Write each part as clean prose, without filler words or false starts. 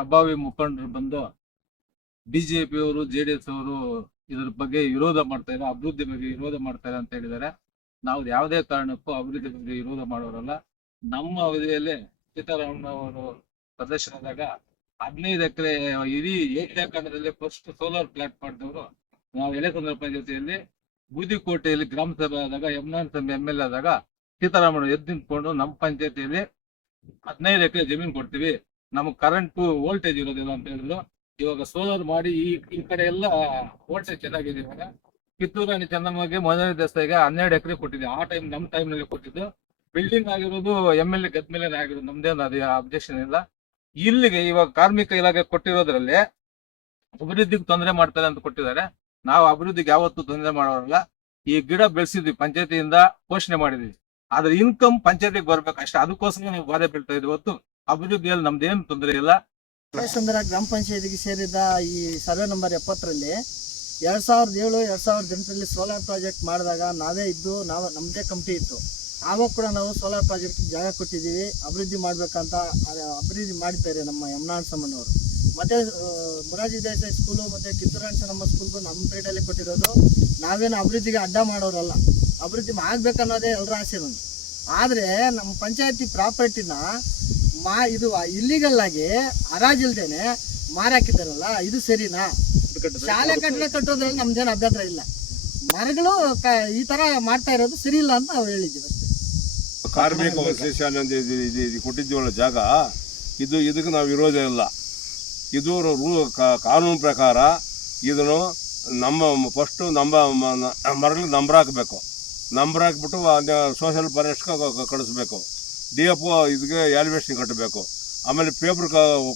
ಪ್ರಭಾವಿ ಮುಖಂಡರು ಬಂದು ಬಿಜೆಪಿಯವರು JDS ಅವರು ಇದ್ರ ಬಗ್ಗೆ ವಿರೋಧ ಮಾಡ್ತಾ ಇದ್ದಾರೆ, ಅಭಿವೃದ್ಧಿ ಬಗ್ಗೆ ವಿರೋಧ ಮಾಡ್ತಾರೆ ಅಂತ ಹೇಳಿದ್ದಾರೆ. ನಾವು ಯಾವುದೇ ಕಾರಣಕ್ಕೂ ಅಭಿವೃದ್ಧಿ ಬಗ್ಗೆ ವಿರೋಧ ಮಾಡೋರಲ್ಲ. ನಮ್ಮ ಅವಧಿಯಲ್ಲಿ ಸೀತಾರಾಮಣ್ಣ ಅವರು ಪ್ರದರ್ಶನದಾಗ 15 ಎಕರೆ ಇಡೀ ಏಕೀಕರಣದಲ್ಲಿ ಫಸ್ಟ್ ಸೋಲಾರ್ ಪ್ಲಾಂಟ್ ಮಾಡಿದವರು ನಾವು ಎಳೆಸಂದ್ರ ಪಂಚಾಯತಿಯಲ್ಲಿ ಬೂದಿಕೋಟೆಯಲ್ಲಿ ಗ್ರಾಮ ಸಭೆ ಆದಾಗ MNSM ಆದಾಗ ಸೀತಾರಾಮಣ್ಣ ಎದ್ದು ನಿಂತ್ಕೊಂಡು ನಮ್ಮ ಪಂಚಾಯತಿಯಲ್ಲಿ 15 ಎಕರೆ ಜಮೀನು ಕೊಡ್ತೀವಿ, ನಮಗೆ ಕರೆಂಟ್ ವೋಲ್ಟೇಜ್ ಇರೋದಿಲ್ಲ ಅಂತ ಹೇಳಿದ್ರು. ಇವಾಗ ಸೋಲಾರ್ ಮಾಡಿ ಈ ಕಡೆ ಎಲ್ಲ ವೋಲ್ಟೇಜ್ ಚೆನ್ನಾಗಿದೆ. ಇವಾಗ ಕಿತ್ತೂರು ರಾಣಿ ಚೆನ್ನಮ್ಮಗೆ ಮೊದಲನೇ ದೇವಸ್ಥಾನಕ್ಕೆ 12 ಎಕರೆ ಕೊಟ್ಟಿದೆ. ಆ ಟೈಮ್ ನಮ್ಮ ಟೈಮ್ನಲ್ಲಿ ಕೊಟ್ಟಿದ್ದು. ಬಿಲ್ಡಿಂಗ್ ಆಗಿರೋದು MLA ಗದ್ದ ಮೇಲೆ ಆಗಿರೋದು, ನಮ್ದೇನು ಅದು ಅಬ್ಜೆಕ್ಷನ್ ಇಲ್ಲ. ಇಲ್ಲಿಗೆ ಇವಾಗ ಕಾರ್ಮಿಕ ಇಲಾಖೆ ಕೊಟ್ಟಿರೋದ್ರಲ್ಲಿ ಅಭಿವೃದ್ಧಿಗೆ ತೊಂದರೆ ಮಾಡ್ತಾರೆ ಅಂತ ಕೊಟ್ಟಿದ್ದಾರೆ. ನಾವು ಅಭಿವೃದ್ಧಿಗೆ ಯಾವತ್ತೂ ತೊಂದರೆ ಮಾಡೋರಲ್ಲ. ಈ ಗಿಡ ಬೆಳೆಸಿದ್ವಿ, ಪಂಚಾಯತಿಯಿಂದ ಘೋಷಣೆ ಮಾಡಿದ್ವಿ, ಆದ್ರೆ ಇನ್ಕಮ್ ಪಂಚಾಯತಿಗೆ ಬರ್ಬೇಕು ಅಷ್ಟೇ. ಅದಕ್ಕೋಸ್ಕರ ನಾವು ಬಾಧೆ ಬೀಳ್ತಾ ಇದ್ವಿ ಹೊತ್ತು ಅಭಿವೃದ್ಧಿಯಲ್ಲಿ ನಮ್ದೇನು ತೊಂದರೆ ಇಲ್ಲ. ಗ್ರಾಮ ಪಂಚಾಯತಿಗೆ ಸೇರಿದ ಈ ಸರ್ವೆ ನಂಬರ್ 70ರಲ್ಲಿ 2007-2008ರಲ್ಲಿ ಸೋಲಾರ್ ಪ್ರಾಜೆಕ್ಟ್ ಮಾಡಿದಾಗ ನಾವೇ ಇದ್ದು ನಮ್ಮದೇ ಕಂಪ್ನಿ ಇತ್ತು. ಆವಾಗ ಕೂಡ ನಾವು ಸೋಲಾರ್ ಪ್ರಾಜೆಕ್ಟ್ ಜಾಗ ಕೊಟ್ಟಿದ್ದೀವಿ, ಅಭಿವೃದ್ಧಿ ಮಾಡ್ಬೇಕಂತ ಅಭಿವೃದ್ಧಿ ಮಾಡಿದ್ದಾರೆ ನಮ್ಮ MNSMನವರು. ಮತ್ತೆ ಮೊರಾರ್ಜಿ ದೇಸಾಯಿ ಸ್ಕೂಲು ಮತ್ತೆ ಕಿತ್ತೂರು ರಾಣಿ ಚೆನ್ನಮ್ಮ ಸ್ಕೂಲ್ಗೂ ನಮ್ಮ ಪೇಟೆಯಲ್ಲಿ ಕೊಟ್ಟಿರೋದು. ನಾವೇನು ಅಭಿವೃದ್ಧಿಗೆ ಅಡ್ಡ ಮಾಡೋರಲ್ಲ, ಅಭಿವೃದ್ಧಿ ಆಗ್ಬೇಕನ್ನೋದೇ ಎಲ್ಲರ ಆಸೆ ನಮ್ಗೆ. ಆದರೆ ನಮ್ಮ ಪಂಚಾಯತಿ ಪ್ರಾಪರ್ಟಿನ ಇದು ಇಲ್ಲಿಗಲ್ ಆಗಿ ಹರಾಜಿಲ್ದೇನೆ ಮಾರಾಕಿದ್ದಾರಲ್ಲ, ಇದು ಸರಿನಾ? ಶಾಲೆ ಕಟ್ಟಡ ಕಟ್ಟೋದ್ರಲ್ಲಿ ನಮ್ದೇನು ಅಭ್ಯಂತರ ಇಲ್ಲ. ಮರಗಳು ಈ ತರ ಮಾಡ್ತಾ ಇರೋದು ಸರಿ ಇಲ್ಲ ಅಂತ ನಾವು ಹೇಳಿದ್ದೀವಿ ಅಷ್ಟೇ. ಕಾರ್ಮಿಕ ವಸತಿ ಶಾಲೆ ಕೊಟ್ಟಿದ್ದೀವಲ್ಲ ಜಾಗ, ಇದಕ್ಕೆ ನಾವು ವಿರೋಧ ಇಲ್ಲ. ಇದು ಕಾನೂನು ಪ್ರಕಾರ ಇದನ್ನು ಫಸ್ಟು ಮರಳಿಗೆ ನಂಬರ್ ಹಾಕಬೇಕು. ನಂಬರ್ ಹಾಕ್ಬಿಟ್ಟು ಸೋಷಲ್ ಫಾರೆಸ್ಟ್ಗೆ ಕಳಿಸ್ಬೇಕು. DFO ಇದಕ್ಕೆ ವ್ಯಾಲ್ಯೂಯೇಷನ್ ಕಟ್ಟಬೇಕು. ಆಮೇಲೆ ಪೇಪರ್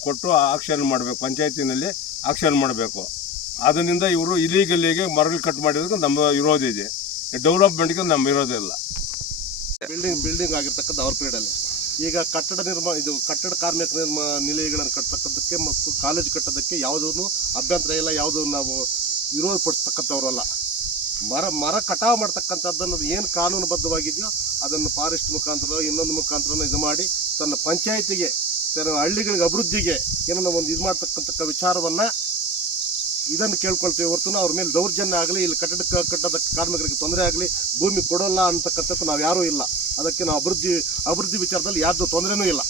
ಕೊಟ್ಟು ಆಕ್ಷನ್ ಮಾಡಬೇಕು, ಪಂಚಾಯತಿನಲ್ಲಿ ಆಕ್ಷನ್ ಮಾಡಬೇಕು. ಅದರಿಂದ ಇವರು ಇಲ್ಲಿಗೆ ಮರಗಳು ಕಟ್ ಮಾಡಿರೋದಕ್ಕೆ ನಮ್ಮ ವಿರೋಧ ಇದೆ. ಡೆವಲಪ್ಮೆಂಟ್ಗೆ ನಮ್ಮ ವಿರೋಧ ಇಲ್ಲ. ಬಿಲ್ಡಿಂಗ್ ಆಗಿರ್ತಕ್ಕಂಥ ಅವ್ರ ಪೀರಿಯಡಲ್ಲಿ ಈಗ ಕಟ್ಟಡ ಕಾರ್ಮಿಕ ನಿಲಯಗಳನ್ನು ಕಟ್ಟತಕ್ಕಂಥಕ್ಕೆ ಮತ್ತು ಕಾಲೇಜ್ ಕಟ್ಟೋದಕ್ಕೆ ಯಾವುದೂ ಅಭ್ಯಂತರ ಇಲ್ಲ, ಯಾವುದೂ ನಾವು ವಿರೋಧ ಪಡಿಸ್ತಕ್ಕಂಥವ್ರಲ್ಲ. ಮರ ಕಟಾವು ಮಾಡ್ತಕ್ಕಂಥದ್ದನ್ನು ಏನು ಕಾನೂನುಬದ್ಧವಾಗಿದೆಯೋ ಅದನ್ನು ಫಾರೆಸ್ಟ್ ಮುಖಾಂತರ ಇನ್ನೊಂದು ಮುಖಾಂತರ ಇದು ಮಾಡಿ ತನ್ನ ಪಂಚಾಯತಿಗೆ ತನ್ನ ಹಳ್ಳಿಗಳಿಗೆ ಅಭಿವೃದ್ಧಿಗೆ ಏನೋ ಒಂದು ಇದು ಮಾಡ್ತಕ್ಕಂಥ ವಿಚಾರವನ್ನು ಇದನ್ನು ಕೇಳ್ಕೊಳ್ತೀವಿ ಹೊರತು ಅವ್ರ ಮೇಲೆ ದೌರ್ಜನ್ಯ ಆಗಲಿ, ಇಲ್ಲಿ ಕಟ್ಟಡ ಕಾರ್ಮಿಕರಿಗೆ ತೊಂದರೆ ಆಗಲಿ, ಭೂಮಿ ಕೊಡೋಲ್ಲ ಅಂತಕ್ಕಂಥದ್ದು ನಾವು ಯಾರೂ ಇಲ್ಲ. ಅದಕ್ಕೆ ನಾವು ಅಭಿವೃದ್ಧಿ ವಿಚಾರದಲ್ಲಿ ಯಾರ್ದು ತೊಂದರೆನೂ ಇಲ್ಲ.